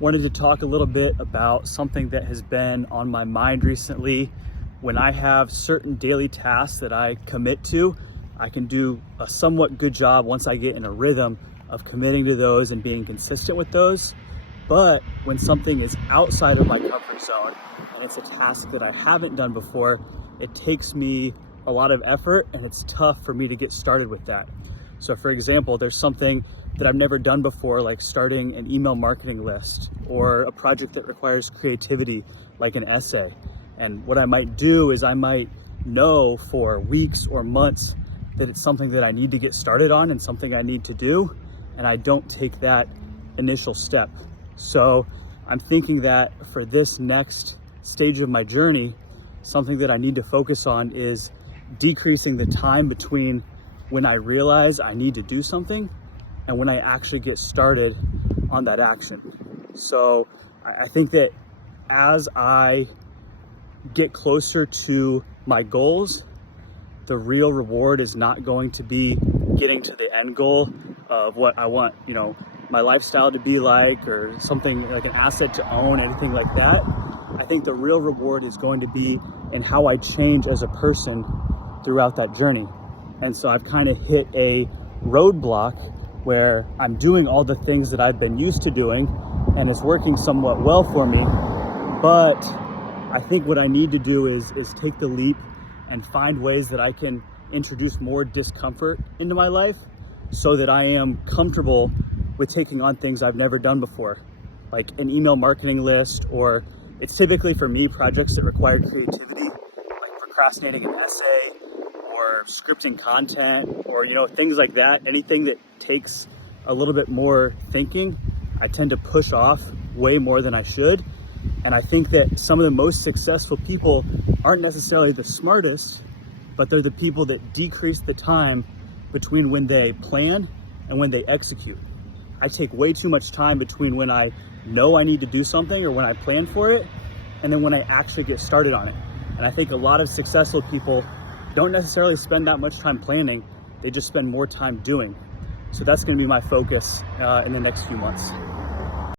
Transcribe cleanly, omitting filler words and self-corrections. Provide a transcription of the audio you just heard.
Wanted to talk a little bit about something that has been on my mind recently. When I have certain daily tasks that I commit to, I can do a somewhat good job once I get in a rhythm of committing to those and being consistent with those. But when something is outside of my comfort zone and it's a task that I haven't done before, it takes me a lot of effort and it's tough for me to get started with that. So for example, there's something that I've never done before, like starting an email marketing list or a project that requires creativity, like an essay. And what I might do is I might know for weeks or months that it's something that I need to get started on and something I need to do, and I don't take that initial step. So I'm thinking that for this next stage of my journey, something that I need to focus on is decreasing the time between when I realize I need to do something and when I actually get started on that action. So I think that as I get closer to my goals, the real reward is not going to be getting to the end goal of what I want, my lifestyle to be like, or something like an asset to own, anything like that. I think the real reward is going to be in how I change as a person throughout that journey. And so I've kind of hit a roadblock where I'm doing all the things that I've been used to doing and it's working somewhat well for me. But I think what I need to do is take the leap and find ways that I can introduce more discomfort into my life so that I am comfortable with taking on things I've never done before, like an email marketing list, or it's typically for me projects that require creativity, like procrastinating an essay or scripting content, or things like that. Anything that takes a little bit more thinking, I tend to push off way more than I should. And I think that some of the most successful people aren't necessarily the smartest, but they're the people that decrease the time between when they plan and when they execute. I take way too much time between when I know I need to do something or when I plan for it, and then when I actually get started on it. And I think a lot of successful people don't necessarily spend that much time planning, they just spend more time doing. So that's going to be my focus in the next few months.